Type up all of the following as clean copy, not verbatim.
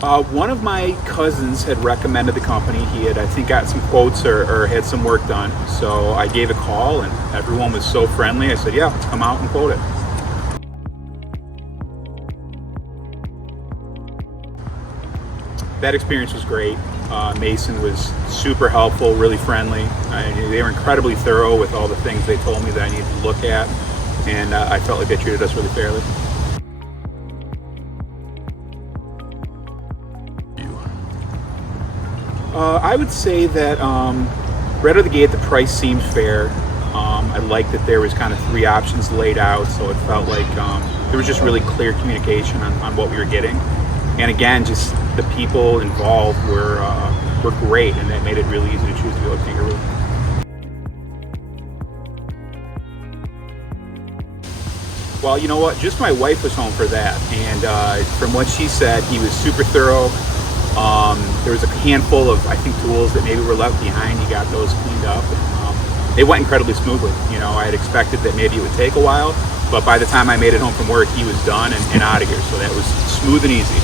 One of my cousins had recommended the company. He had, I think, got some quotes or had some work done. So I gave a call, and everyone was so friendly. I said, yeah, let's come out and quote it. That experience was great. Mason was super helpful, really friendly. They were incredibly thorough with all the things they told me that I needed to look at, and I felt like they treated us really fairly. I would say that right out of the gate, the price seemed fair. I liked that there was kind of 3 options laid out, so it felt like there was just really clear communication on what we were getting. And again, just the people involved were great, and that made it really easy to choose to go with Kanga-Roof. Well, you know what? Just my wife was home for that, and from what she said, he was super thorough. There was a handful of, I think, tools that maybe were left behind. He got those cleaned up, and they went incredibly smoothly. You know, I had expected that maybe it would take a while, but by the time I made it home from work, he was done and out of here. So that was smooth and easy.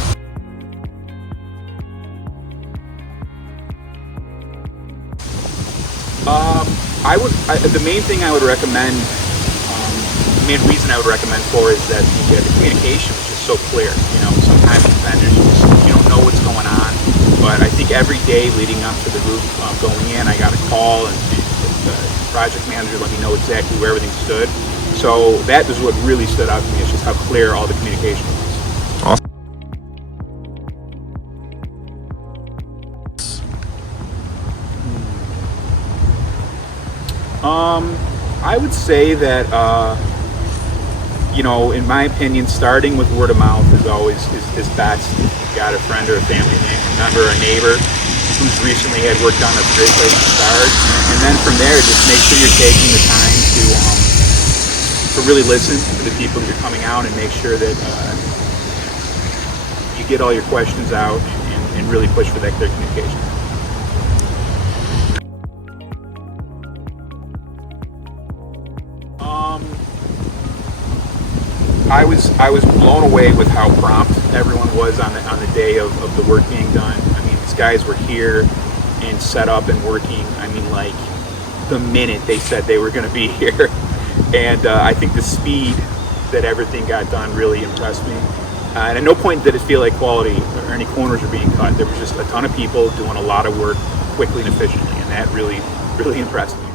The main thing I would recommend, the main reason I would recommend for is that the communication was just so clear. You know, sometimes vendors just, you don't know what's going on, but I think every day leading up to the roof going in, I got a call, and the project manager let me know exactly where everything stood. So that is what really stood out to me, is just how clear all the communication was. Awesome. I would say that, you know, in my opinion, starting with word of mouth is always is best. If you've got a friend or a family member, a neighbor who's recently had work done, that's a great place to start. And then from there, just make sure you're taking the time to really listen to the people that are coming out, and make sure that you get all your questions out, and really push for that clear communication. I was blown away with how prompt everyone was on the day of the work being done. I mean, these guys were here and set up and working. I mean, like, the minute they said they were going to be here. And I think the speed that everything got done really impressed me. And at no point did it feel like quality or any corners were being cut. There was just a ton of people doing a lot of work quickly and efficiently, and that really, really impressed me.